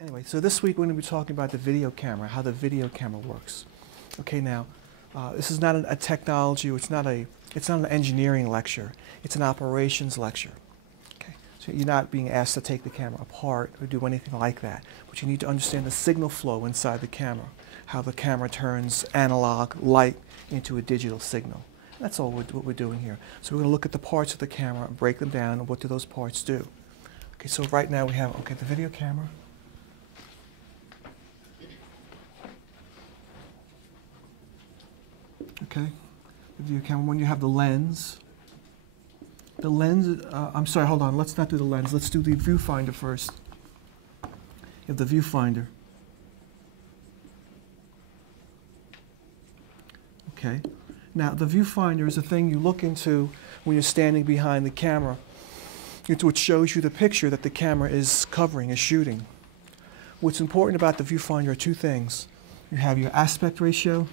Anyway, so this week we're going to be talking about the video camera, how the video camera works. Okay, now, this is not a technology, it's not an engineering lecture, it's an operations lecture. Okay, so you're not being asked to take the camera apart or do anything like that, but you need to understand the signal flow inside the camera, how the camera turns analog light into a digital signal. That's all what we're doing here. So we're going to look at the parts of the camera and break them down and what do those parts do. Okay, so right now we have, okay, the video camera. Okay, the video camera, when you have the lens, I'm sorry, hold on, let's not do the lens, let's do the viewfinder first. You have the viewfinder. Okay, now the viewfinder is a thing you look into when you're standing behind the camera. It's what shows you the picture that the camera is covering, is shooting. What's important about the viewfinder are two things. You have your aspect ratio,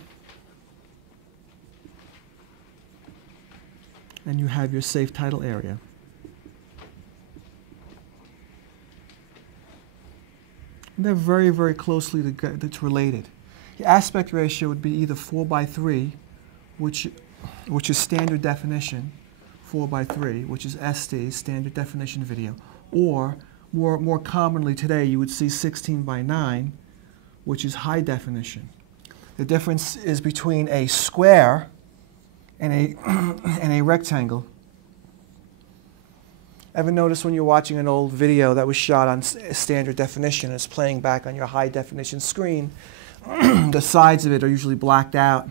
and you have your safe title area. And they're very, very closely related. The aspect ratio would be either 4:3, which is standard definition, 4:3, which is SD, standard definition video, or more commonly today you would see 16:9, which is high definition. The difference is between a square and a rectangle. Ever notice when you're watching an old video that was shot on standard definition, it's playing back on your high definition screen, the sides of it are usually blacked out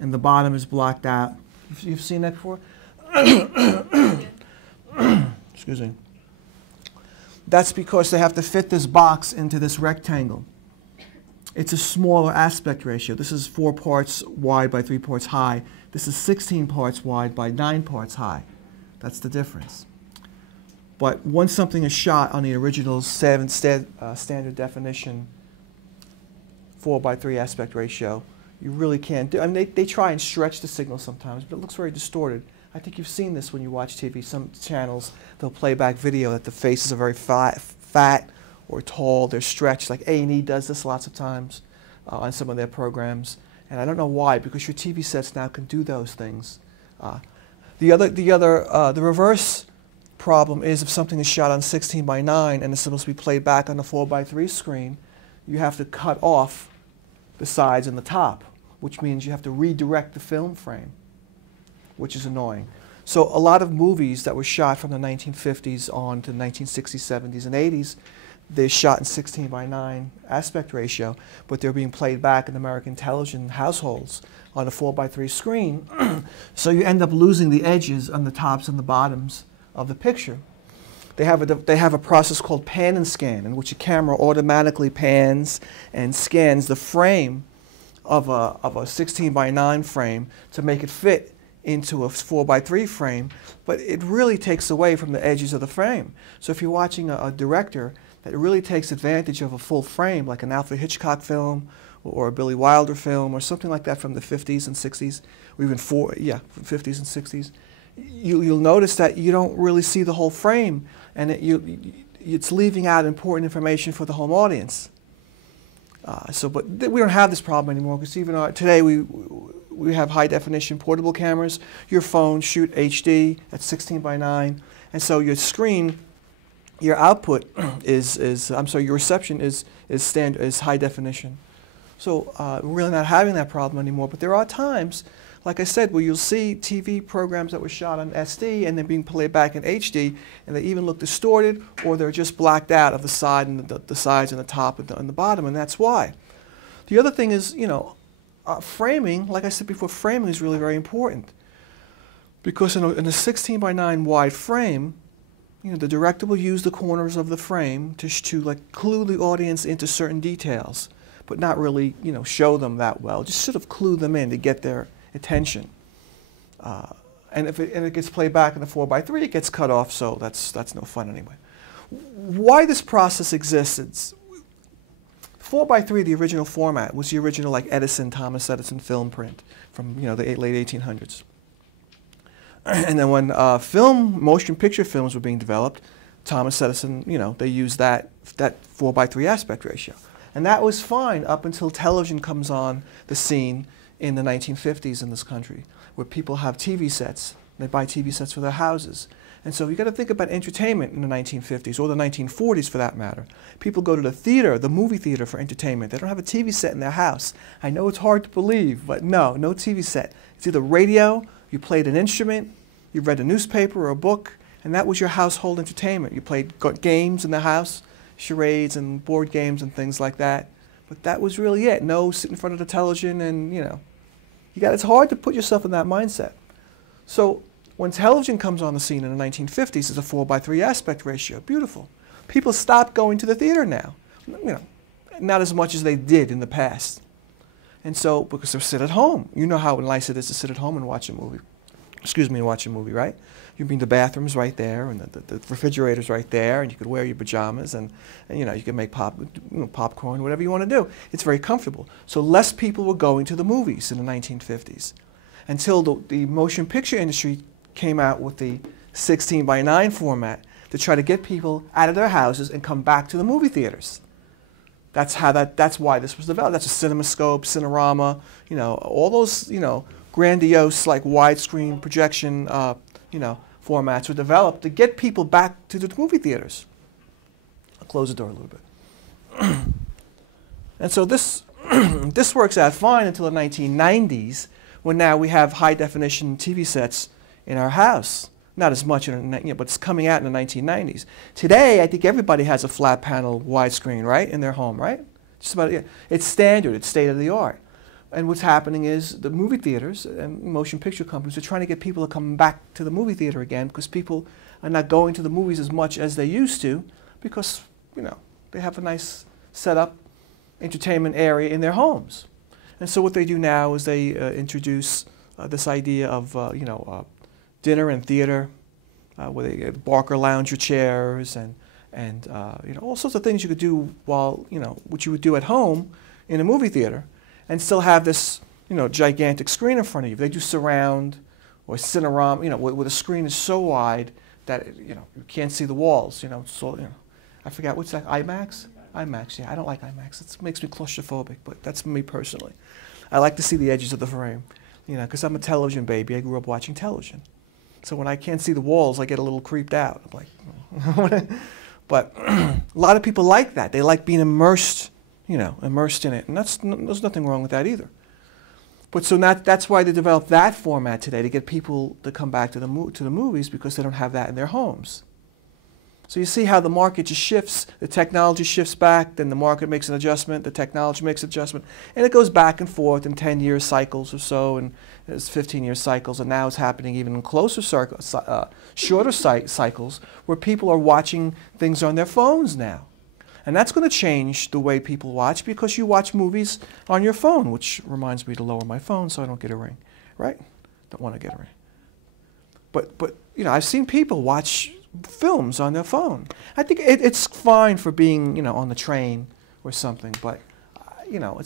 and the bottom is blocked out. You've seen that before? Excuse me. That's because they have to fit this box into this rectangle. It's a smaller aspect ratio. This is 4 parts wide by 3 parts high. This is 16 parts wide by 9 parts high. That's the difference. But once something is shot on the original standard definition 4:3 aspect ratio, you really can't do. I mean, they try and stretch the signal sometimes, but it looks very distorted. I think you've seen this when you watch TV. Some channels, they'll play back video that the faces are very fat or tall. They're stretched. Like A&E does this lots of times on some of their programs. And I don't know why, because your TV sets now can do those things. The reverse problem is if something is shot on 16:9 and it's supposed to be played back on the 4:3 screen, you have to cut off the sides and the top, which means you have to redirect the film frame, which is annoying. So a lot of movies that were shot from the 1950s on to the 1960s, 70s, and 80s, they're shot in 16:9 aspect ratio, but they're being played back in American television households on a 4:3 screen. So you end up losing the edges on the tops and the bottoms of the picture. They have a process called pan and scan, in which a camera automatically pans and scans the frame of a 16:9 frame to make it fit into a 4:3 frame, but it really takes away from the edges of the frame. So if you're watching a director that really takes advantage of a full frame, like an Alfred Hitchcock film or a Billy Wilder film or something like that from the 50s and 60s, or even 50s and 60s, you'll notice that you don't really see the whole frame, and it's leaving out important information for the home audience. But we don't have this problem anymore, because even today we have high definition portable cameras. Your phone shoot HD at 16:9, and so your screen, your output your reception is high definition. So we're really not having that problem anymore. But there are times, like I said, where you'll see TV programs that were shot on SD and they're being played back in HD, and they even look distorted, or they're just blacked out of the side and the sides and the top and the bottom, and that's why. The other thing is, framing. Like I said before, framing is really very important, because in a 16:9 wide frame, the director will use the corners of the frame to like clue the audience into certain details, but not really show them that well. Just sort of clue them in to get their attention. And if it gets played back in the 4:3, it gets cut off, so that's no fun anyway. Why this process exists? 4:3, the original format, was the original like Thomas Edison film print from the late 1800s. And then when motion picture films were being developed, Thomas Edison, you know, they used that 4:3 aspect ratio. And that was fine up until television comes on the scene in the 1950s in this country, where people have TV sets. They buy TV sets for their houses. And so you got to think about entertainment in the 1950s, or the 1940s for that matter. People go to the theater, the movie theater, for entertainment. They don't have a TV set in their house. I know it's hard to believe, but no TV set. It's either radio, you played an instrument, you read a newspaper or a book, and that was your household entertainment. You played games in the house, charades and board games and things like that. But that was really it. No sit in front of the television and, you know. It's hard to put yourself in that mindset. So when television comes on the scene in the 1950s, it's a 4:3 aspect ratio. Beautiful. People stop going to the theater now. You know, not as much as they did in the past. And so, because they sit at home. You know how nice it is to sit at home and watch a movie. Watch a movie, right? You mean the bathroom's right there, and the refrigerator's right there, and you could wear your pajamas, and you know, you can make popcorn, whatever you want to do. It's very comfortable. So less people were going to the movies in the 1950s, until the motion picture industry came out with the 16:9 format to try to get people out of their houses and come back to the movie theaters. That's why this was developed. That's a CinemaScope, Cinerama, you know, all those, you know, grandiose, like widescreen projection, you know, formats were developed to get people back to the movie theaters. I'll close the door a little bit. And so this this works out fine until the 1990s, when now we have high definition TV sets in our house. Not as much, but it's coming out in the 1990s. Today, I think everybody has a flat panel widescreen, right, in their home, right? Just about, yeah. It's standard. It's state of the art. And what's happening is the movie theaters and motion picture companies are trying to get people to come back to the movie theater again, because people are not going to the movies as much as they used to, because, you know, they have a nice setup, entertainment area in their homes. And so what they do now is they introduce this idea of, you know, dinner and theater, where they get Barker lounger chairs and you know, all sorts of things you could do while, you know, what you would do at home in a movie theater, and still have this, you know, gigantic screen in front of you. They do surround or Cinerama, you know, where the screen is so wide that you know, you can't see the walls. You know, so, you know, I forgot what's that, IMAX? IMAX, yeah. I don't like IMAX. It makes me claustrophobic, but that's me personally. I like to see the edges of the frame, you know, because I'm a television baby. I grew up watching television. So when I can't see the walls, I get a little creeped out. I'm like, but a lot of people like that. They like being immersed, you know, immersed in it. And there's nothing wrong with that either. But so that's why they developed that format today, to get people to come back to the movies, because they don't have that in their homes. So you see how the market just shifts. The technology shifts back, then the market makes an adjustment, the technology makes an adjustment, and it goes back and forth in 10-year cycles or so, and it's 15-year cycles, and now it's happening even in closer shorter cycles, where people are watching things on their phones now. And that's going to change the way people watch, because you watch movies on your phone, which reminds me to lower my phone so I don't get a ring, right? Don't want to get a ring. But you know, I've seen people watch films on their phone. I think it's fine for being, you know, on the train or something, but you know,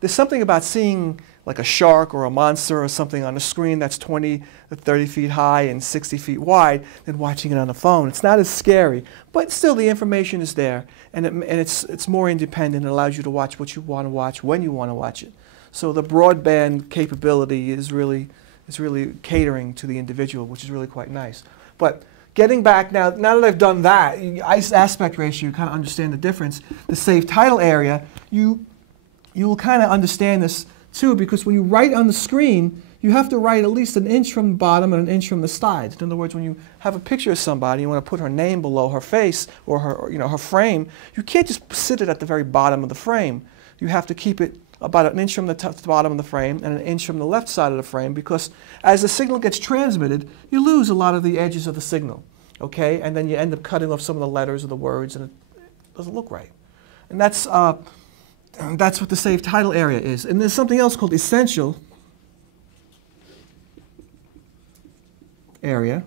there's something about seeing like a shark or a monster or something on a screen that's 20 to 30 feet high and 60 feet wide than watching it on the phone. It's not as scary, but still the information is there, and it's more independent. It allows you to watch what you want to watch when you want to watch it. So the broadband capability is really catering to the individual, which is really quite nice. But getting back now that I've done that, aspect ratio, you kind of understand the difference. The save title area, you will kind of understand this too, because when you write on the screen, you have to write at least an inch from the bottom and an inch from the sides. In other words, when you have a picture of somebody, you want to put her name below her face or her, you know, her frame, you can't just sit it at the very bottom of the frame. You have to keep it about an inch from the bottom of the frame and an inch from the left side of the frame, because as the signal gets transmitted, you lose a lot of the edges of the signal, okay? And then you end up cutting off some of the letters or the words, and it doesn't look right. And that's what the save title area is. And there's something else called essential area,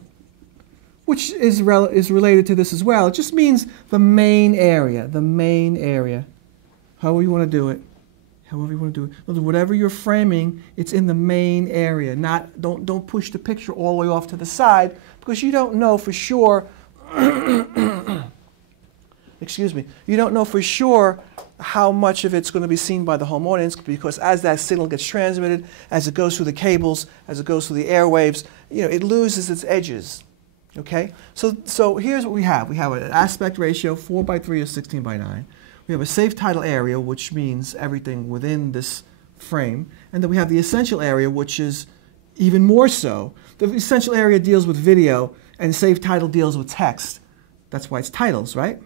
which is related to this as well. It just means the main area, however you want to do it. However you want to do it. Whatever you're framing, it's in the main area. Don't push the picture all the way off to the side, because you don't know for sure excuse me, you don't know for sure how much of it's going to be seen by the home audience, because as that signal gets transmitted, as it goes through the cables, as it goes through the airwaves, it loses its edges. Okay? So here's what we have. We have an aspect ratio, 4:3 or 16:9. We have a safe tidal area, which means everything within this frame. And then we have the essential area, which is even more so. The essential area deals with video, and safe tidal deals with text. That's why it's titles, right?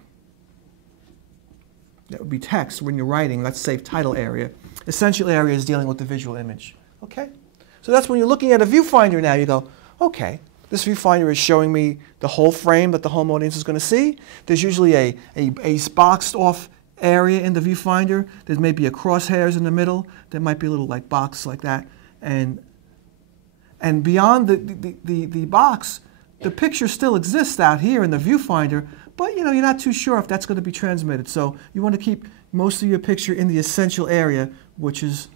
That would be text when you're writing. That's safe tidal area. Essential area is dealing with the visual image. Okay? So that's when you're looking at a viewfinder now, you go, okay, this viewfinder is showing me the whole frame that the home audience is going to see. There's usually a boxed off area in the viewfinder. There may be a crosshairs in the middle. There might be a little like box like that. And beyond the box, the picture still exists out here in the viewfinder, but you're not too sure if that's going to be transmitted. So you want to keep most of your picture in the essential area, which is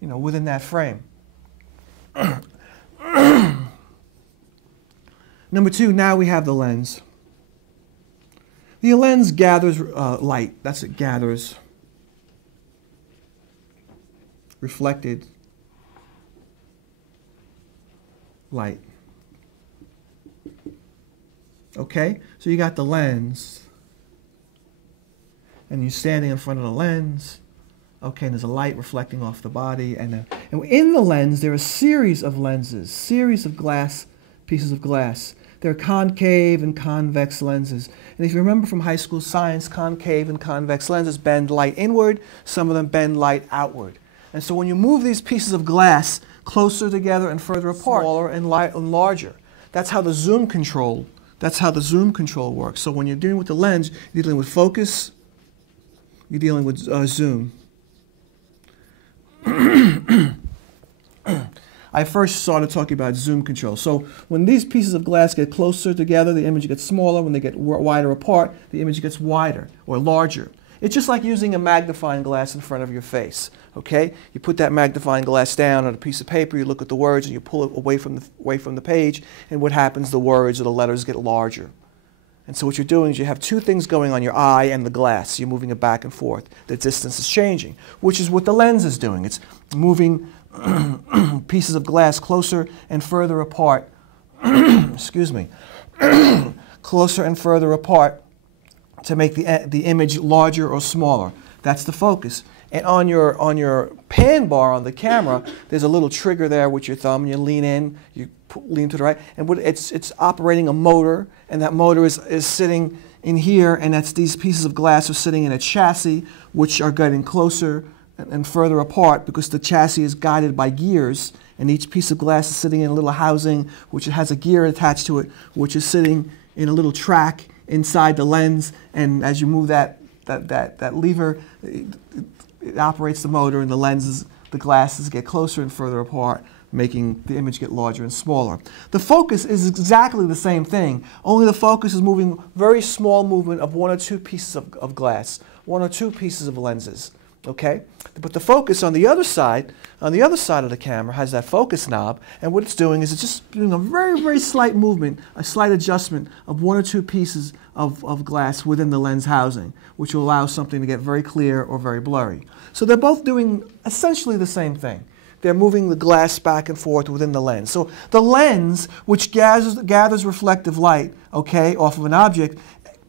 within that frame. Number two, now we have the lens. The lens gathers light. That's it, gathers reflected light. Okay? So you got the lens, and you're standing in front of the lens. Okay, and there's a light reflecting off the body. And in the lens, there are a series of lenses, series of pieces of glass. They're concave and convex lenses. And if you remember from high school science, concave and convex lenses bend light inward. Some of them bend light outward. And so when you move these pieces of glass closer together and further apart, smaller and larger. That's how the zoom control works. So when you're dealing with the lens, you're dealing with focus, you're dealing with zoom. I first started talking about zoom control. So when these pieces of glass get closer together, the image gets smaller. When they get wider apart, the image gets wider or larger. It's just like using a magnifying glass in front of your face. Okay? You put that magnifying glass down on a piece of paper, you look at the words, and you pull it away from the page, and what happens? The words or the letters get larger. And so what you're doing is you have two things going on, your eye and the glass. You're moving it back and forth. The distance is changing, which is what the lens is doing. It's moving pieces of glass closer and further apart, excuse me, closer and further apart to make the image larger or smaller. That's the focus. And on your pan bar on the camera, there's a little trigger there with your thumb, and you lean in, you lean to the right, and it's operating a motor, and that motor is sitting in here, and these pieces of glass are sitting in a chassis, which are getting closer and further apart because the chassis is guided by gears, and each piece of glass is sitting in a little housing which has a gear attached to it, which is sitting in a little track inside the lens, and as you move that lever, it operates the motor, and the glasses get closer and further apart, making the image get larger and smaller. The focus is exactly the same thing, only the focus is moving very small movement of one or two pieces of glass, one or two pieces of lenses. Okay? But the focus on the other side of the camera has that focus knob, and what it's doing is it's just doing a very, very slight movement, a slight adjustment of one or two pieces of glass within the lens housing, which will allow something to get very clear or very blurry. So they're both doing essentially the same thing. They're moving the glass back and forth within the lens. So the lens, which gathers reflective light, okay, off of an object,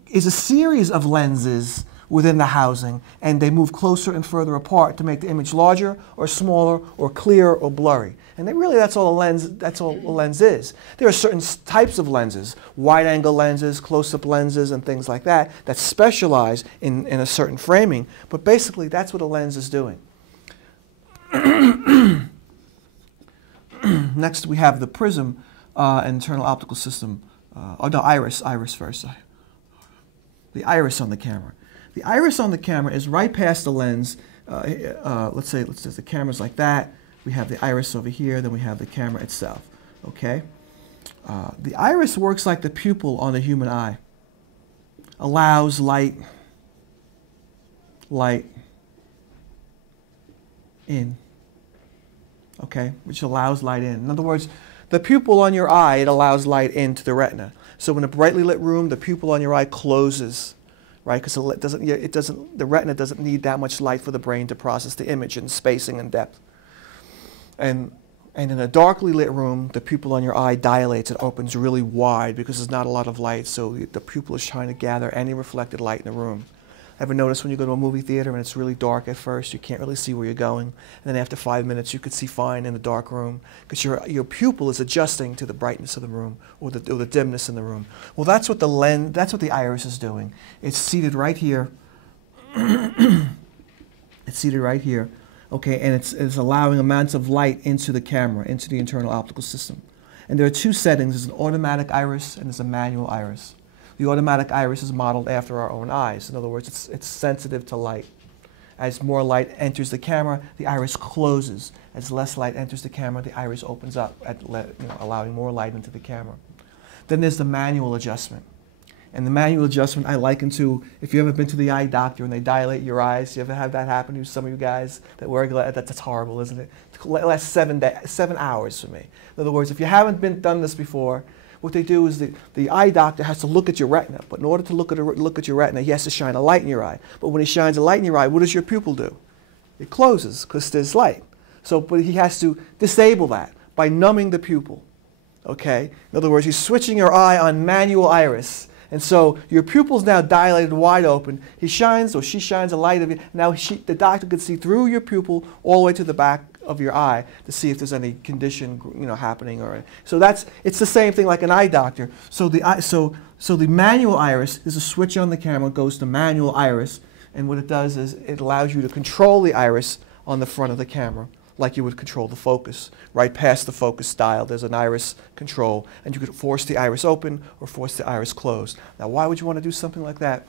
is a series of lenses within the housing, and they move closer and further apart to make the image larger or smaller or clear or blurry. And that's all a lens is. There are certain types of lenses, wide-angle lenses, close-up lenses, and things like that specialize in a certain framing, but basically that's what a lens is doing. Next we have the prism, internal optical system, iris first. The iris on the camera. The iris on the camera is right past the lens. Let's say the camera's like that. We have the iris over here, then we have the camera itself. Okay? The iris works like the pupil on the human eye. Allows light in. Okay? Which allows light in. In other words, The pupil on your eye, it allows light into the retina. So in a brightly lit room, the pupil on your eye closes, right? Because the retina doesn't need that much light for the brain to process the image in spacing and depth. And in a darkly lit room, the pupil on your eye dilates. It opens really wide because there's not a lot of light, so the pupil is trying to gather any reflected light in the room. Ever notice when you go to a movie theater and it's really dark at first, you can't really see where you're going, and then after 5 minutes you could see fine in the dark room because your pupil is adjusting to the brightness of the room or the dimness in the room. Well, that's what the iris is doing. It's seated right here. It's seated right here, okay, and it's allowing amounts of light into the camera, into the internal optical system. And there are two settings. There's an automatic iris and there's a manual iris. The automatic iris is modeled after our own eyes. In other words, it's sensitive to light. As more light enters the camera, the iris closes. As less light enters the camera, the iris opens up, allowing more light into the camera. Then there's the manual adjustment. And the manual adjustment I liken to, if you've ever been to the eye doctor and they dilate your eyes, you ever have that happen to some of you guys that wear glasses? That's horrible, isn't it? It lasts 7 hours for me. In other words, if you haven't done this before, what they do is the eye doctor has to look at your retina. But in order to look at your retina, he has to shine a light in your eye. But when he shines a light in your eye, what does your pupil do? It closes because there's light. But he has to disable that by numbing the pupil. Okay? In other words, he's switching your eye on manual iris. And so your pupil's now dilated wide open. He shines or she shines a light of it. Now the doctor can see through your pupil all the way to the back of your eye to see if there's any condition happening. So it's the same thing like an eye doctor. So the manual iris is a switch on the camera, goes to manual iris, and what it does is it allows you to control the iris on the front of the camera like you would control the focus. Right past the focus dial, there's an iris control, and you could force the iris open or force the iris closed. Now, why would you want to do something like that?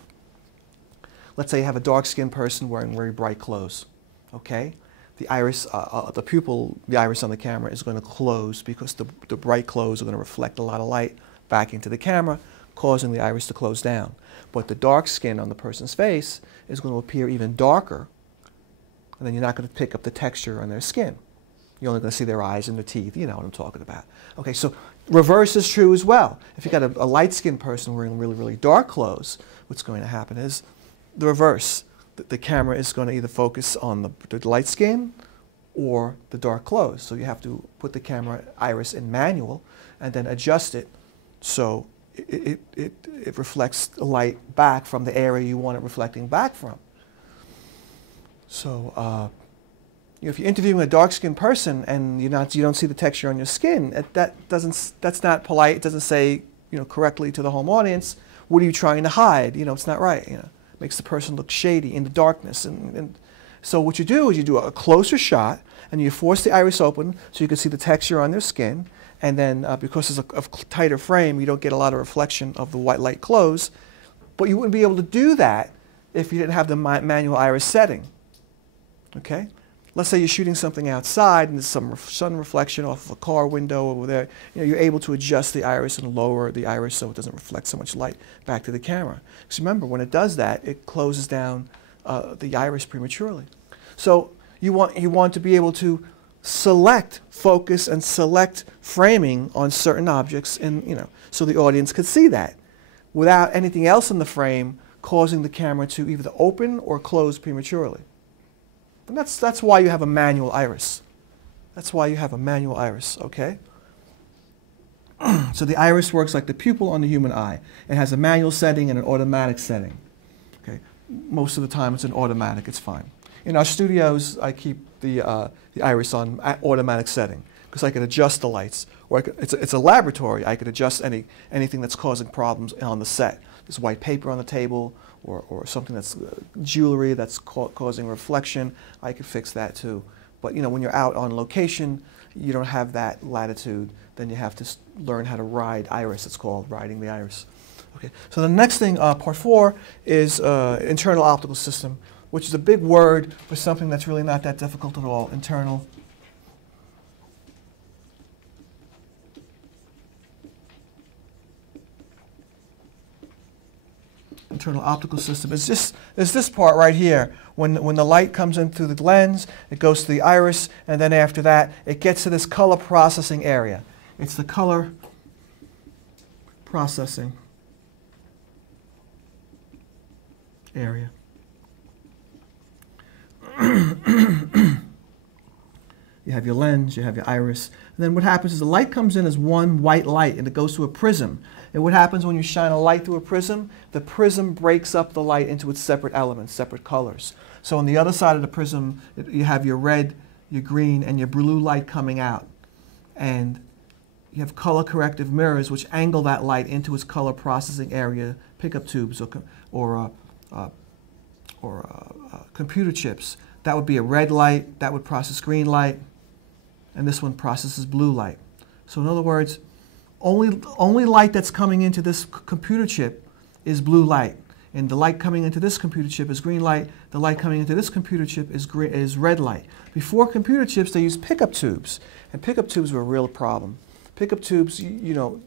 Let's say you have a dark-skinned person wearing very bright clothes, okay? The iris, the pupil, the iris on the camera is going to close because the bright clothes are going to reflect a lot of light back into the camera, causing the iris to close down. But the dark skin on the person's face is going to appear even darker, and then you're not going to pick up the texture on their skin. You're only going to see their eyes and their teeth. You know what I'm talking about. Okay, so reverse is true as well. If you've got a light-skinned person wearing really, really dark clothes, what's going to happen is the reverse. The camera is going to either focus on the light skin or the dark clothes. So you have to put the camera iris in manual and then adjust it so it reflects the light back from the area you want it reflecting back from. So if you're interviewing a dark-skinned person and you don't see the texture on your skin, that's not polite. It doesn't say correctly to the home audience. What are you trying to hide? It's not right. Makes the person look shady in the darkness. And so what you do is you do a closer shot and you force the iris open so you can see the texture on their skin. And then because it's a tighter frame, you don't get a lot of reflection of the white light close. But you wouldn't be able to do that if you didn't have the manual iris setting. Okay? Let's say you're shooting something outside and there's some sun reflection off of a car window over there. You're able to adjust the iris and lower the iris so it doesn't reflect so much light back to the camera. Because remember, when it does that, it closes down the iris prematurely. So you want to be able to select focus and select framing on certain objects, and so the audience could see that without anything else in the frame causing the camera to either open or close prematurely. And that's why you have a manual iris. That's why you have a manual iris, okay? So the iris works like the pupil on the human eye. It has a manual setting and an automatic setting. Okay? Most of the time it's an automatic, it's fine. In our studios, I keep the iris on automatic setting because I can adjust the lights. Or it's a laboratory. I could adjust anything that's causing problems on the set. There's white paper on the table, or something that's jewelry that's causing reflection. I could fix that too. But when you're out on location, you don't have that latitude. Then you have to learn how to ride iris. It's called riding the iris. Okay. So the next thing, part 4, is internal optical system, which is a big word for something that's really not that difficult at all. Internal optical system. It's this part right here. When the light comes in through the lens, it goes to the iris, and then after that, it gets to this color processing area. It's the color processing area. You have your lens, you have your iris. And then what happens is the light comes in as one white light and it goes through a prism. And what happens when you shine a light through a prism? The prism breaks up the light into its separate elements, separate colors. So on the other side of the prism, you have your red, your green, and your blue light coming out. And you have color corrective mirrors which angle that light into its color processing area, pickup tubes or computer chips. That would be a red light, that would process green light, and this one processes blue light. So in other words, only light that's coming into this computer chip is blue light. And the light coming into this computer chip is green light. The light coming into this computer chip is red light. Before computer chips, they used pickup tubes. And pickup tubes were a real problem. Pickup tubes, you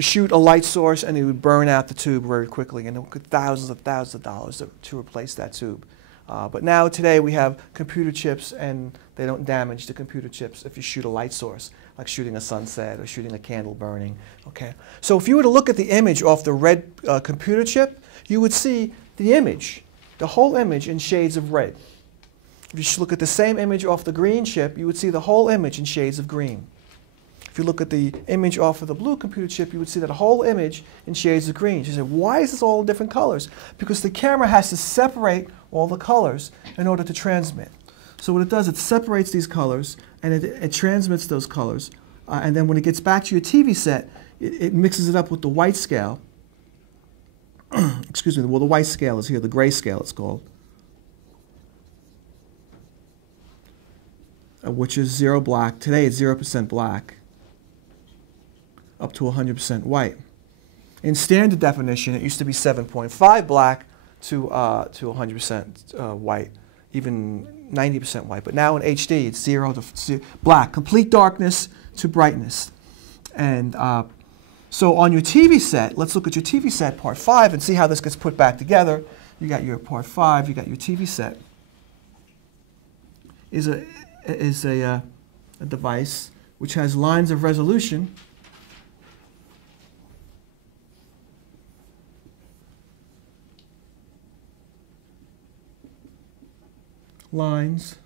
shoot a light source and it would burn out the tube very quickly. And it would cost thousands of dollars to replace that tube. But now, today, we have computer chips, and they don't damage the computer chips if you shoot a light source, like shooting a sunset or shooting a candle burning. Okay? So if you were to look at the image off the red computer chip, you would see the image, the whole image, in shades of red. If you look at the same image off the green chip, you would see the whole image in shades of green. If you look at the image off of the blue computer chip, you would see that whole image in shades of green. You say, why is this all different colors? Because the camera has to separate all the colors in order to transmit. So what it does, it separates these colors, and it transmits those colors. And then when it gets back to your TV set, it mixes it up with the white scale. Excuse me, well, the white scale is here, the gray scale it's called, which is 0 black. Today it's 0% black, up to 100% white. In standard definition, it used to be 7.5 black to 100% white, even 90% white. But now in HD, it's 0 to black, complete darkness to brightness. And so on your TV set, let's look at your TV set, part 5, and see how this gets put back together. You got your part 5, you got your TV set. Is a device which has lines of resolution lines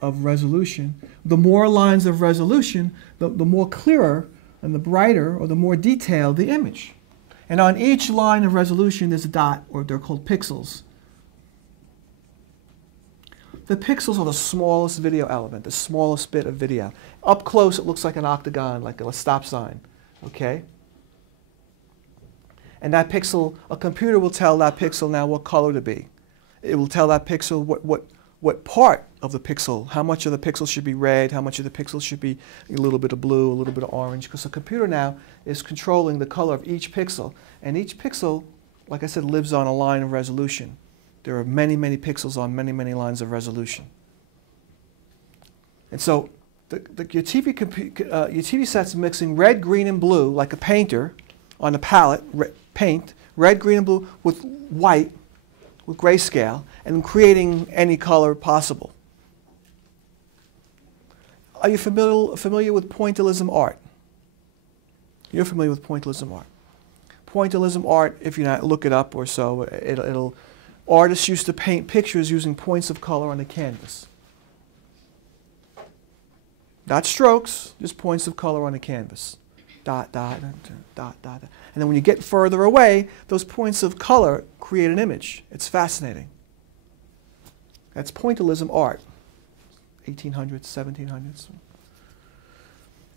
of resolution. The more lines of resolution, the more clearer and the brighter or the more detailed the image. And on each line of resolution there's a dot, or they're called pixels. The pixels are the smallest video element, the smallest bit of video. Up close it looks like an octagon, like a stop sign. Okay? And that pixel, a computer will tell that pixel now what color to be. It will tell that pixel what part of the pixel, how much of the pixel should be red, how much of the pixel should be a little bit of blue, a little bit of orange, because the computer now is controlling the color of each pixel. And each pixel, like I said, lives on a line of resolution. There are many, many pixels on many, many lines of resolution. And so your TV set's mixing red, green, and blue like a painter on a palette, paint, red, green, and blue with white, with grayscale, and creating any color possible. Are you familiar with pointillism art? You're familiar with pointillism art. Pointillism art, if you not look it up or so, artists used to paint pictures using points of color on a canvas. Not strokes, just points of color on a canvas. Dot, dot, dot, dot. And then when you get further away, those points of color create an image. It's fascinating. That's pointillism art, 1800s, 1700s.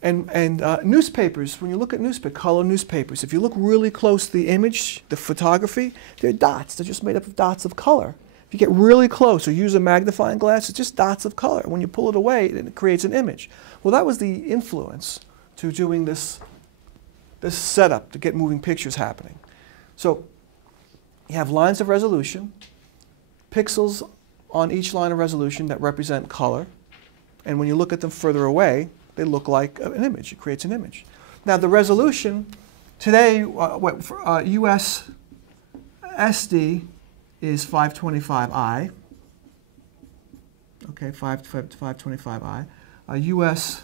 And newspapers, when you look at color newspapers, if you look really close to the image, the photography, they're dots. They're just made up of dots of color. If you get really close or use a magnifying glass, it's just dots of color. When you pull it away, it creates an image. Well, that was the influence to doing this setup to get moving pictures happening. So you have lines of resolution, pixels on each line of resolution that represent color, and when you look at them further away, they look like an image. It creates an image. Now the resolution today, US SD is 525i. Okay, 525i. US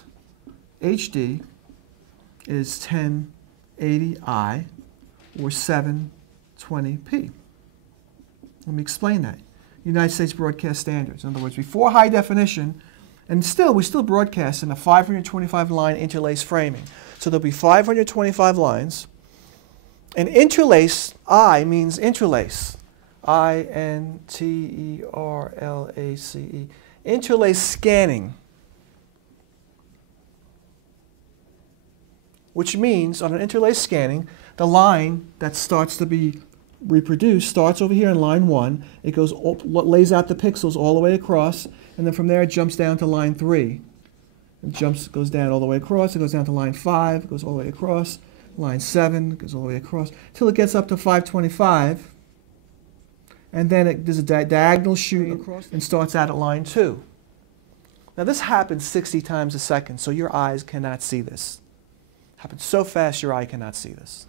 HD is 1080i or 720p. Let me explain that. United States Broadcast Standards. In other words, before high definition, and we still broadcast in a 525 line interlace framing. So there'll be 525 lines. And interlace, I means interlace. I-N-T-E-R-L-A-C-E. Interlace scanning. Which means on an interlace scanning, the line that starts to be reproduced starts over here in line 1. It goes, lays out the pixels all the way across, and then from there it jumps down to line 3. It goes down all the way across. It goes down to line 5. It goes all the way across. Line 7 goes all the way across till it gets up to 525, and then there's a diagonal shoot across and starts out at line 2. Now this happens 60 times a second, so your eyes cannot see this. It happens so fast your eye cannot see this.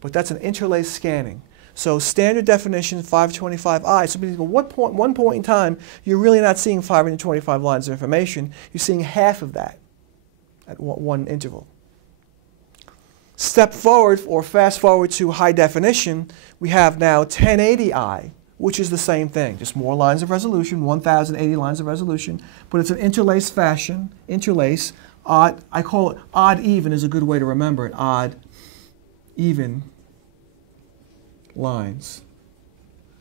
But that's an interlace scanning. So standard definition 525i. So at one point in time, you're really not seeing 525 lines of information. You're seeing half of that at one interval. Step forward or fast forward to high definition, we have now 1080i, which is the same thing, just more lines of resolution, 1080 lines of resolution, but it's an interlace fashion, interlace, odd, I call it odd even is a good way to remember it, odd, even lines.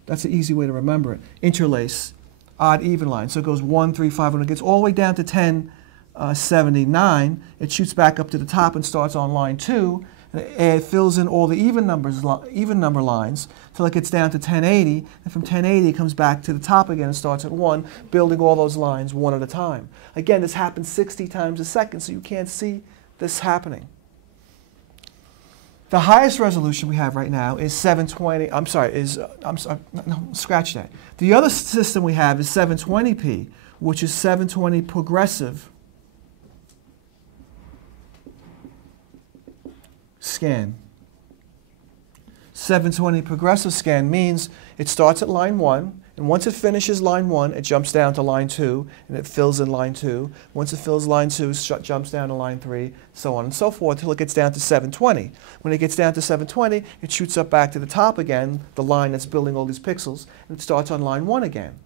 That's an easy way to remember it, interlace, odd even lines. So it goes 1, 3, 5, when it gets all the way down to 1079, it shoots back up to the top and starts on line 2. And it fills in all the even number lines till it gets down to 1080, and from 1080 it comes back to the top again and starts at 1, building all those lines one at a time. Again, this happens 60 times a second, so you can't see this happening. The highest resolution we have right now is 720. No, scratch that. The other system we have is 720p, which is 720 progressive scan. 720 progressive scan means it starts at line 1, and once it finishes line 1, it jumps down to line 2, and it fills in line 2. Once it fills line 2, it jumps down to line 3, so on and so forth, until it gets down to 720. When it gets down to 720, it shoots up back to the top again, the line that's building all these pixels, and it starts on line 1 again.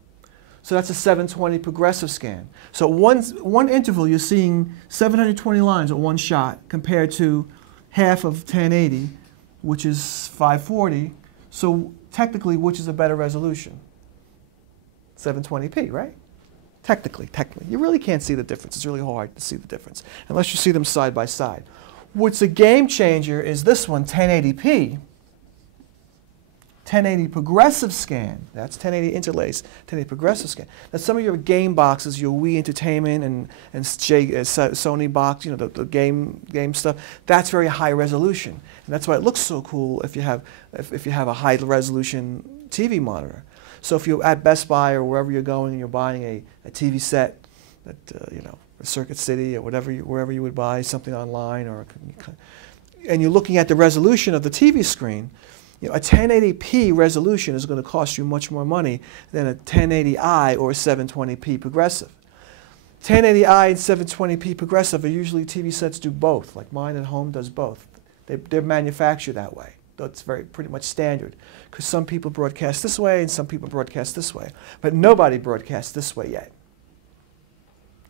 So that's a 720 progressive scan. So one interval, you're seeing 720 lines at one shot compared to half of 1080, which is 540. So technically, which is a better resolution? 720p, right? Technically. You really can't see the difference. It's really hard to see the difference, unless you see them side by side. What's a game changer is this one, 1080p. 1080 progressive scan. That's 1080 interlace, 1080 progressive scan. Now some of your game boxes, your Wii Entertainment and Sony box, you know, the game stuff, that's very high resolution. And that's why it looks so cool if you have a high resolution TV monitor. So if you're at Best Buy or wherever you're going and you're buying a TV set at you know, Circuit City or wherever you would buy something online, and you're looking at the resolution of the TV screen, you know, a 1080p resolution is going to cost you much more money than a 1080i or a 720p progressive. 1080i and 720p progressive are usually TV sets do both, like mine at home does both. They're manufactured that way. That's pretty much standard, because some people broadcast this way and some people broadcast this way. But nobody broadcasts this way yet.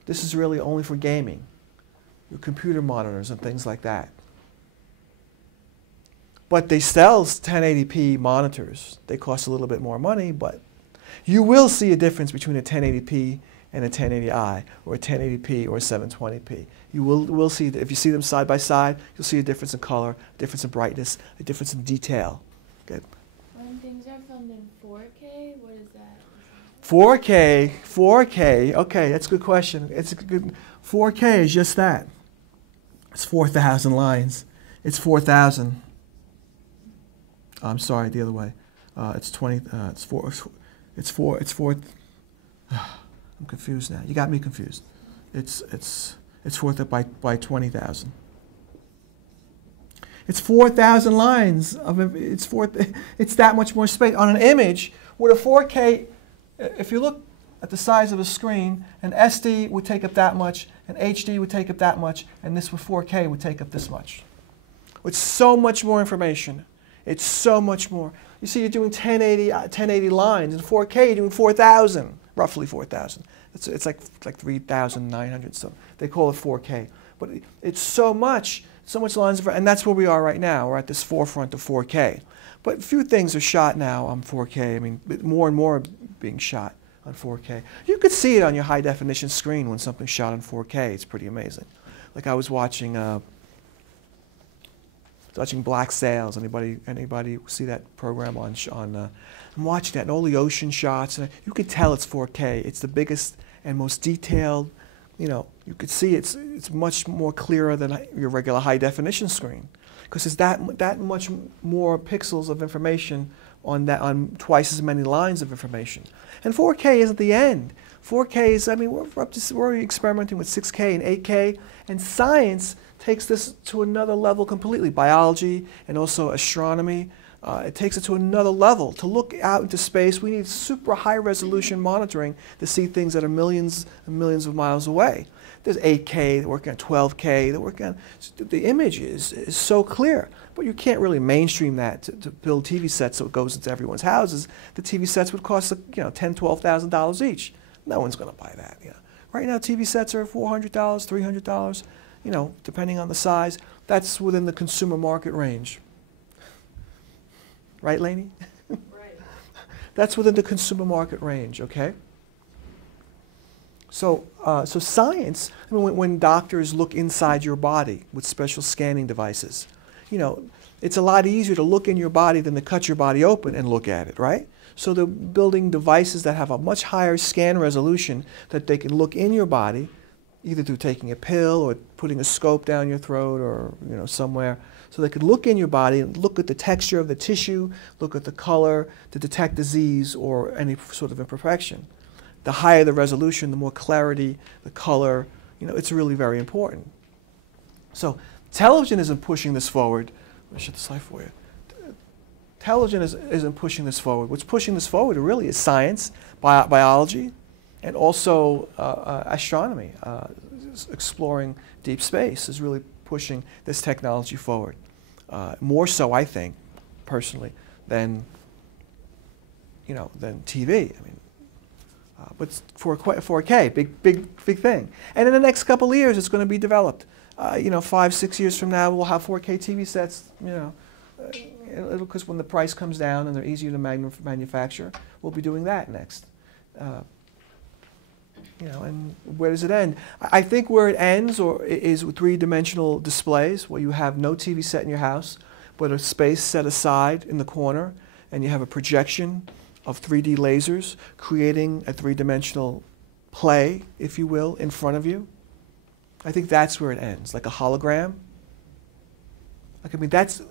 This is really only for gaming, your computer monitors and things like that. But they sell 1080p monitors. They cost a little bit more money, but you will see a difference between a 1080p and a 1080i, or a 1080p or a 720p. You will see, if you see them side by side, you'll see a difference in color, a difference in brightness, a difference in detail. Good. When things are filmed in 4K, what is that? 4K, okay, that's a good question. 4K is just that. It's 4,000 lines. It's 4,000. I'm sorry, the other way. It's 20. It's four. I'm confused now. You got me confused. It's 4 by 20,000. It's 4,000 lines of. It's that much more space on an image with a 4K. If you look at the size of a screen, and SD would take up that much, and HD would take up that much, and this with 4K would take up this much. It's so much more information. It's so much more. You see, you're doing 1080 lines. In 4K, you're doing 4,000, roughly 4,000. It's like 3,900. So they call it 4K. But it's so much lines, and that's where we are right now. We're at this forefront of 4K. But few things are shot now on 4K. I mean, more and more are being shot on 4K. You could see it on your high definition screen when something's shot on 4K. It's pretty amazing. Like I was watching Black Sails. Anybody see that program on? I'm watching that and all the ocean shots, and you could tell it's 4K. It's the biggest and most detailed. You know, you could see it's much more clearer than your regular high definition screen, because there's that much more pixels of information on twice as many lines of information. And 4K isn't the end. 4K is, I mean, we're already experimenting with 6K and 8K, and science takes this to another level completely. Biology and also astronomy, it takes it to another level. To look out into space, we need super high resolution monitoring to see things that are millions and millions of miles away. There's 8K, they're working on 12K, they're working on, the image is so clear. But you can't really mainstream that to build TV sets so it goes into everyone's houses. The TV sets would cost, $10,000, $12,000 each. No one's going to buy that. Right now, TV sets are $400, $300, depending on the size. That's within the consumer market range. Right, Lainey? Right. That's within the consumer market range, okay? So science, I mean, when doctors look inside your body with special scanning devices, it's a lot easier to look in your body than to cut your body open and look at it, right? So they're building devices that have a much higher scan resolution that they can look in your body, either through taking a pill or putting a scope down your throat or somewhere. So they could look in your body and look at the texture of the tissue, look at the color to detect disease or any sort of imperfection. The higher the resolution, the more clarity, the color, it's really very important. So television isn't pushing this forward. Let me shut the slide for you. Television isn't pushing this forward. What's pushing this forward really is science, biology, and also astronomy. Exploring deep space is really pushing this technology forward. More so, I think, personally, than TV. I mean, but 4K, big thing. And in the next couple of years, it's going to be developed. 5, 6 years from now, we'll have 4K TV sets. Because when the price comes down and they're easier to manufacture, we'll be doing that next. And where does it end? I think where it ends is with three-dimensional displays, where you have no TV set in your house, but a space set aside in the corner, and you have a projection of 3D lasers creating a three-dimensional play, if you will, in front of you. I think that's where it ends, like a hologram. I mean, that's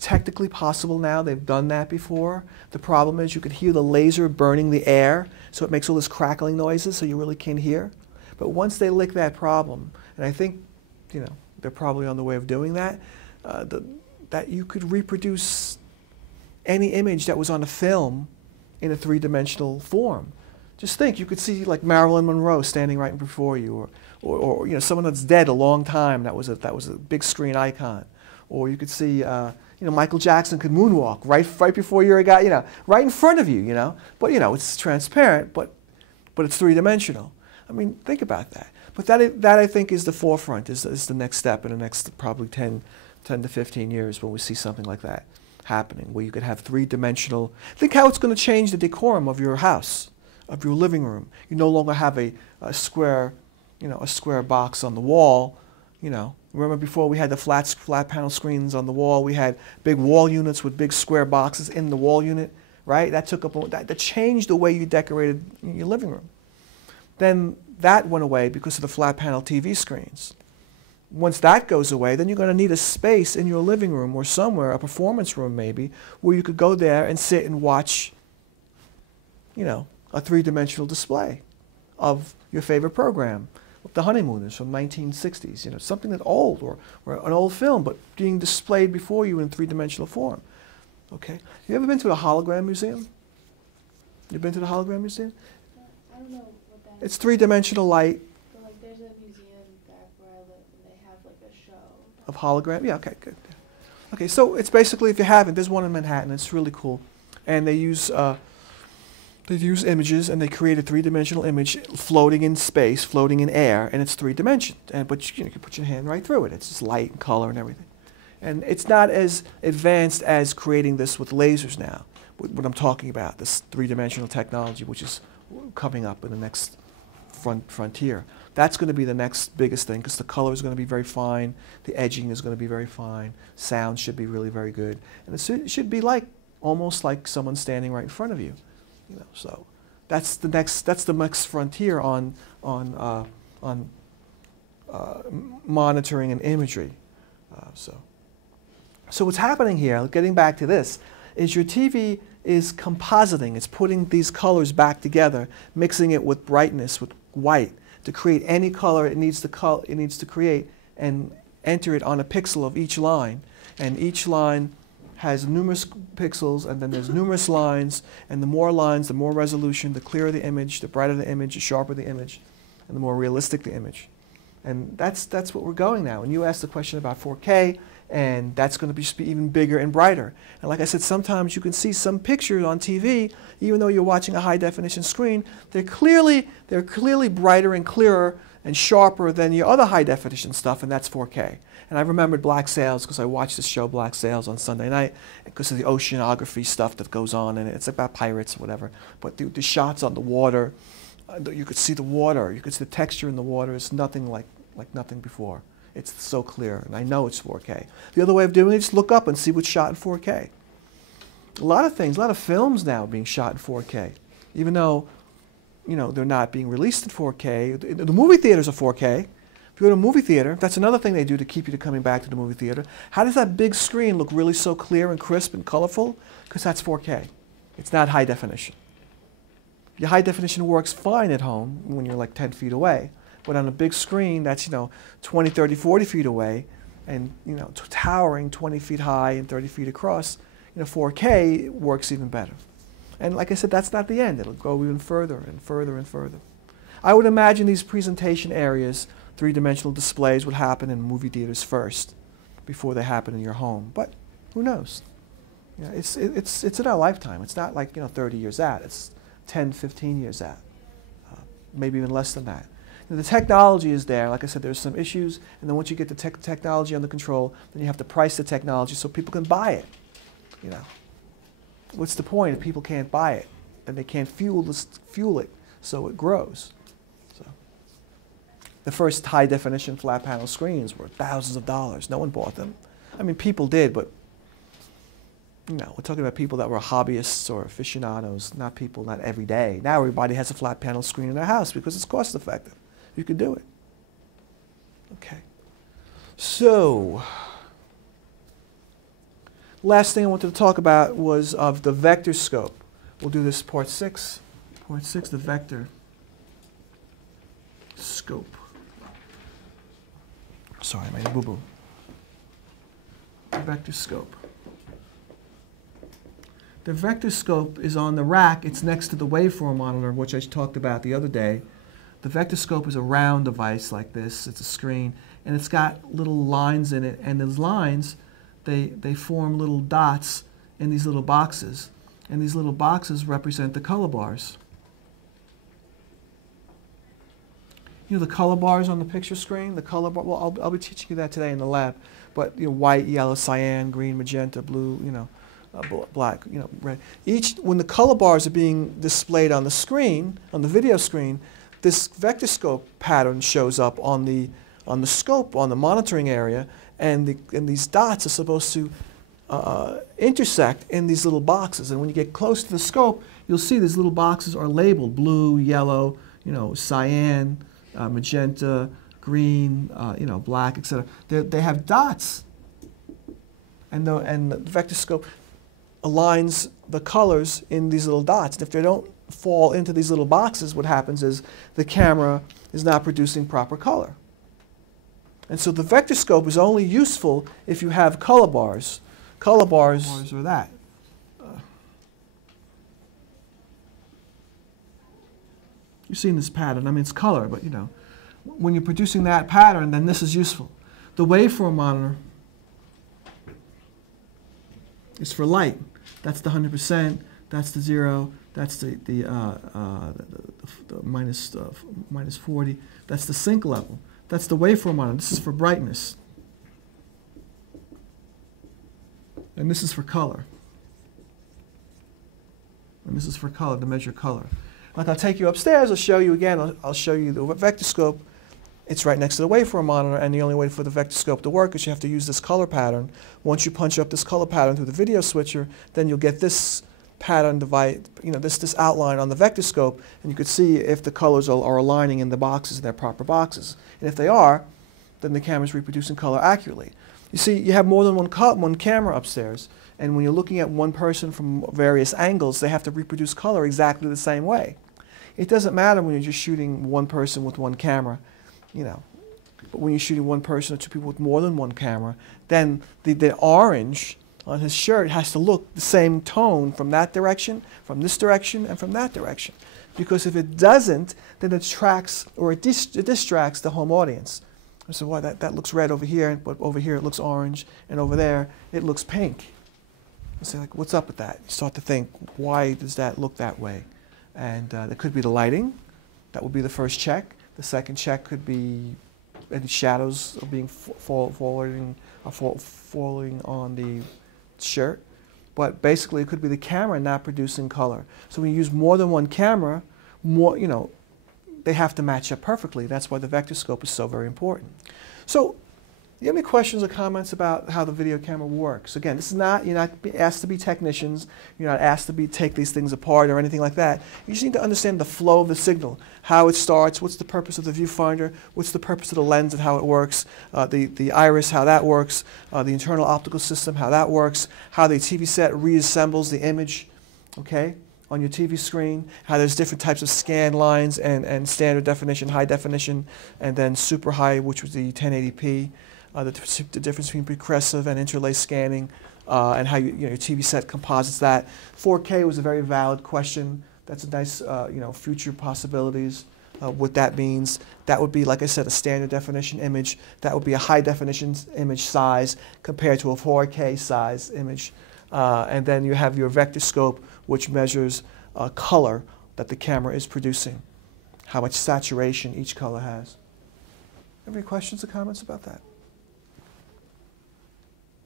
technically possible now. They've done that before. The problem is you could hear the laser burning the air, so it makes all this crackling noises, so you really can't hear. But once they lick that problem, and I think, they're probably on the way of doing that, that you could reproduce any image that was on a film in a three-dimensional form. Just think, you could see like Marilyn Monroe standing right before you, or someone that's dead a long time that was a big screen icon. Or you could see, Michael Jackson could moonwalk right before you're a guy, right in front of you, But it's transparent, but it's three-dimensional. I mean, think about that. But that I think is the forefront, is the next step in the next probably 10 to 15 years when we see something like that happening, where you could have three-dimensional. Think how it's going to change the decorum of your house, of your living room. You no longer have a square, a square box on the wall, Remember before we had the flat panel screens on the wall, we had big wall units with big square boxes in the wall unit, right? That that changed the way you decorated your living room. Then that went away because of the flat panel TV screens. Once that goes away, then you're going to need a space in your living room or somewhere, a performance room maybe, where you could go there and sit and watch, a three-dimensional display of your favorite program. The Honeymooners from 1960s, something that's old or an old film, but being displayed before you in three-dimensional form. Okay. You ever been to a hologram museum? You been to the hologram museum? I don't know what that It's is. three-dimensional light But like, there's a museum back where I live, and they have like a show. of hologram. Yeah, okay, good. Okay, so it's basically, if you haven't, there's one in Manhattan. It's really cool, and they use images, and they create a three-dimensional image floating in space, floating in air, and it's three-dimensional. And but you can put your hand right through it. It's just light and color and everything. And it's not as advanced as creating this with lasers now. What I'm talking about, this three-dimensional technology, which is coming up in the next frontier. That's going to be the next biggest thing, because the color is going to be very fine, the edging is going to be very fine, sound should be really very good, and it should be like almost like someone standing right in front of you. You know, so that's the next frontier on monitoring and imagery. So what's happening here, getting back to this, is your TV is compositing. It's putting these colors back together, mixing it with brightness, with white, to create any color it needs to create, and enter it on a pixel of each line. And each line has numerous pixels, and then there's numerous lines, and the more lines, the more resolution, the clearer the image, the brighter the image, the sharper the image, and the more realistic the image. And that's what we're going now. And you asked the question about 4K, and that's going to be even bigger and brighter. And like I said, sometimes you can see some pictures on TV, even though you're watching a high-definition screen, they're clearly brighter and clearer and sharper than your other high-definition stuff, and that's 4K. And I remembered Black Sails because I watched the show Black Sails on Sunday night because of the oceanography stuff that goes on in it. It's about pirates, whatever. But the shots on the water, you could see the water, you could see the texture in the water. It's nothing like nothing before. It's so clear, and I know it's 4K. The other way of doing it is just look up and see what's shot in 4K. A lot of things, a lot of films now are being shot in 4K, even though, you know, they're not being released in 4K. The movie theaters are 4K. If you go to a movie theater, that's another thing they do to keep you coming back to the movie theater. How does that big screen look really so clear and crisp and colorful? Because that's 4K. It's not high definition. Your high definition works fine at home when you're like 10 feet away. But on a big screen that's, you know, 20, 30, 40 feet away, and, you know, towering 20 feet high and 30 feet across, you know, 4K works even better. And like I said, that's not the end. It'll go even further and further and further. I would imagine these presentation areas, three-dimensional displays, would happen in movie theaters first before they happen in your home. But who knows? You know, it's in our lifetime. It's not like, you know, 30 years out. It's 10, 15 years out, maybe even less than that. The technology is there. Like I said, there's some issues, and then once you get the technology under control, then you have to price the technology so people can buy it. You know, what's the point if people can't buy it and they can't fuel it so it grows? So, the first high-definition flat panel screens were thousands of dollars. No one bought them. I mean, people did, but you know, we're talking about people that were hobbyists or aficionados, not people, not every day. Now everybody has a flat panel screen in their house because it's cost-effective. You can do it. Okay. So, last thing I wanted to talk about was of the vector scope. We'll do this part 6. Part 6, the vector scope. Sorry, I made a boo-boo. The vector scope. The vector scope is on the rack. It's next to the waveform monitor, which I talked about the other day. The vector scope is a round device like this. It's a screen, and it's got little lines in it, and those lines, they form little dots in these little boxes, and these little boxes represent the color bars. You know the color bars on the picture screen? The color bar, well, I'll be teaching you that today in the lab, but you know, white, yellow, cyan, green, magenta, blue, you know, black, you know, red. When the color bars are being displayed on the screen, on the video screen, this vector scope pattern shows up on the scope, on the monitoring area, and these dots are supposed to intersect in these little boxes. And when you get close to the scope, you'll see these little boxes are labeled blue, yellow, you know, cyan, magenta, green, you know, black, etc. They have dots, and the vector scope aligns the colors in these little dots. And if they don't fall into these little boxes, what happens is the camera is not producing proper color. And so the vector scope is only useful if you have color bars. Color bars are that. You've seen this pattern. I mean, it's color, but you know, when you're producing that pattern, then this is useful. The waveform monitor is for light. That's the 100%. That's the 0. That's the minus 40. That's the sync level. That's the waveform monitor. This is for brightness. And this is for color. And this is for color, to measure color. Like I'll take you upstairs, I'll show you again, I'll show you the vectorscope. It's right next to the waveform monitor, and the only way for the vectorscope to work is you have to use this color pattern. Once you punch up this color pattern through the video switcher, then you'll get this pattern divide, you know, this outline on the vectorscope, and you could see if the colors are aligning in the boxes, in their proper boxes. And if they are, then the camera's reproducing color accurately. You see, you have more than one camera upstairs, and when you're looking at one person from various angles, they have to reproduce color exactly the same way. It doesn't matter when you're just shooting one person with one camera, you know. But when you're shooting one person or two people with more than one camera, then the orange on his shirt has to look the same tone from that direction, from this direction, and from that direction. Because if it doesn't, then it distracts the home audience. So why that looks red over here, but over here it looks orange, and over there it looks pink. You say, like, what's up with that? You start to think, why does that look that way? And it could be the lighting. That would be the first check. The second check could be any shadows being falling on the shirt. But basically, it could be the camera not producing color. So when you use more than one camera, you know, they have to match up perfectly. That's why the vectorscope is so very important. So, do you have any questions or comments about how the video camera works? Again, this is not, you're not asked to be technicians. You're not asked to take these things apart or anything like that. You just need to understand the flow of the signal, how it starts, what's the purpose of the viewfinder, what's the purpose of the lens and how it works, the iris, how that works, the internal optical system, how that works, how the TV set reassembles the image, okay, on your TV screen, how there's different types of scan lines and standard definition, high definition, and then super high, which was the 1080p. The difference between progressive and interlace scanning, and how your TV set composites that. 4K was a very valid question. That's a nice future possibilities. What that means. That would be, like I said, a standard definition image. That would be a high definition image size compared to a 4K size image. And then you have your vectorscope, which measures color that the camera is producing, how much saturation each color has. Have any questions or comments about that?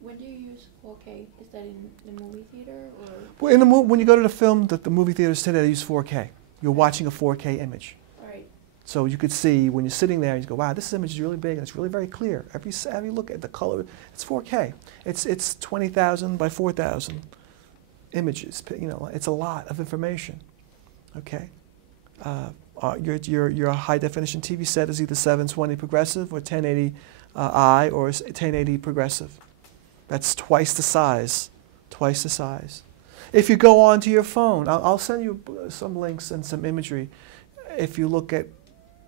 When do you use 4K? Is that in the movie theater or? Well, when you go to the film, the movie theaters today, they use 4K. You're watching a 4K image. Right. So you could see when you're sitting there, you go, wow, this image is really big and it's really very clear. Every look at the color, it's 4K. It's 20,000 by 4,000 images. You know, it's a lot of information. Okay. Your high definition TV set is either 720 progressive or 1080i or 1080 progressive. That's twice the size, twice the size. If you go onto your phone, I'll send you some links and some imagery. If you look at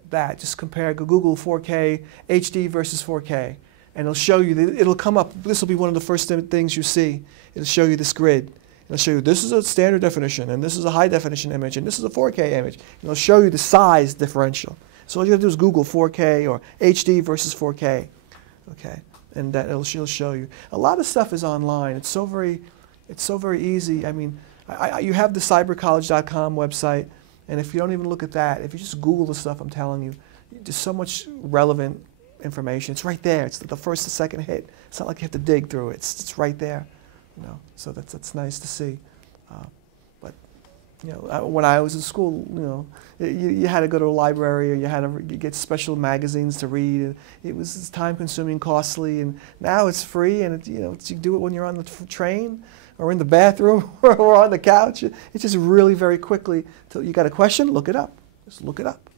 that, just compare Google 4K HD versus 4K, and it'll show you, it'll come up, this will be one of the first things you see. It'll show you this grid. It'll show you this is a standard definition, and this is a high definition image, and this is a 4K image. It'll show you the size differential. So all you have to do is Google 4K or HD versus 4K, okay? And it'll show you. A lot of stuff is online. It's so very easy. I mean, you have the cybercollege.com website, and if you don't even look at that, if you just Google the stuff I'm telling you, there's so much relevant information. It's right there. It's the first or second hit. It's not like you have to dig through it. It's right there, you know. So that's nice to see. But you know, when I was in school, you know, you had to go to a library or you had to get special magazines to read. It was time-consuming, costly, and now it's free. And you know, you do it when you're on the train or in the bathroom or on the couch. It's just really very quickly. Till you got a question, look it up. Just look it up.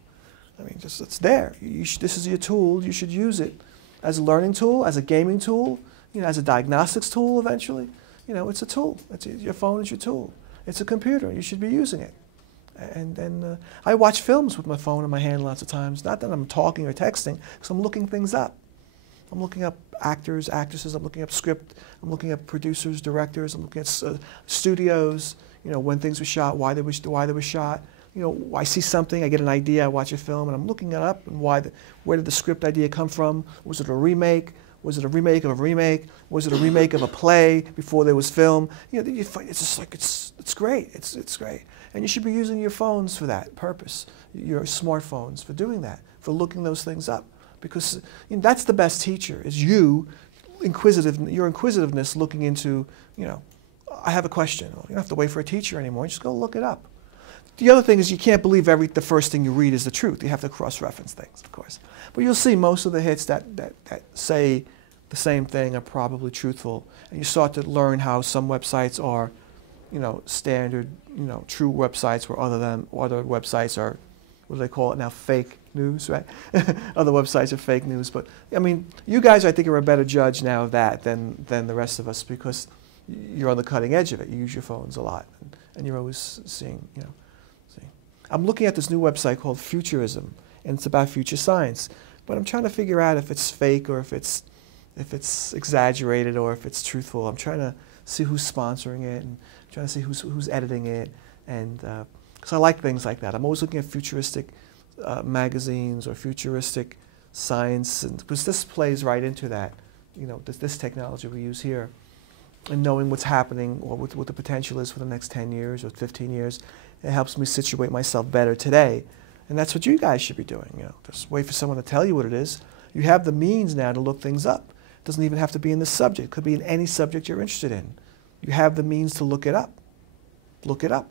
I mean, just it's there. This is your tool. You should use it as a learning tool, as a gaming tool, you know, as a diagnostics tool. Eventually, you know, it's a tool. Your phone is your tool. It's a computer. You should be using it. And I watch films with my phone in my hand lots of times. Not that I'm talking or texting, because I'm looking things up. I'm looking up actors, actresses. I'm looking up script. I'm looking up producers, directors. I'm looking at studios. You know, when things were shot, why they were shot. you know, I see something, I get an idea, I watch a film, and I'm looking it up, and where did the script idea come from? Was it a remake? Was it a remake of a remake? Was it a remake of a play before there was film? You know, it's just like, it's great, it's great. And you should be using your phones for that purpose, your smartphones for doing that, for looking those things up. Because you know, that's the best teacher, is your inquisitiveness looking into, you know, I have a question. You don't have to wait for a teacher anymore, just go look it up. The other thing is you can't believe the first thing you read is the truth. You have to cross-reference things, of course. But you'll see most of the hits that say the same thing are probably truthful. And you start to learn how some websites are, you know, standard, you know, true websites, where other websites are, what do they call it now, fake news, right? Other websites are fake news. But, I mean, you guys, I think, are a better judge now of that than the rest of us, because you're on the cutting edge of it. You use your phones a lot, and you're always seeing, you know. I'm looking at this new website called Futurism, and it's about future science. But I'm trying to figure out if it's fake, or if it's exaggerated, or if it's truthful. I'm trying to see who's sponsoring it, and trying to see who's editing it, and because I like things like that. I'm always looking at futuristic magazines or futuristic science, and because this plays right into that. You know, this technology we use here, and knowing what's happening, or what the potential is for the next 10 years or 15 years. It helps me situate myself better today. And that's what you guys should be doing. You know, just wait for someone to tell you what it is. You have the means now to look things up. It doesn't even have to be in this subject. It could be in any subject you're interested in. You have the means to look it up. Look it up.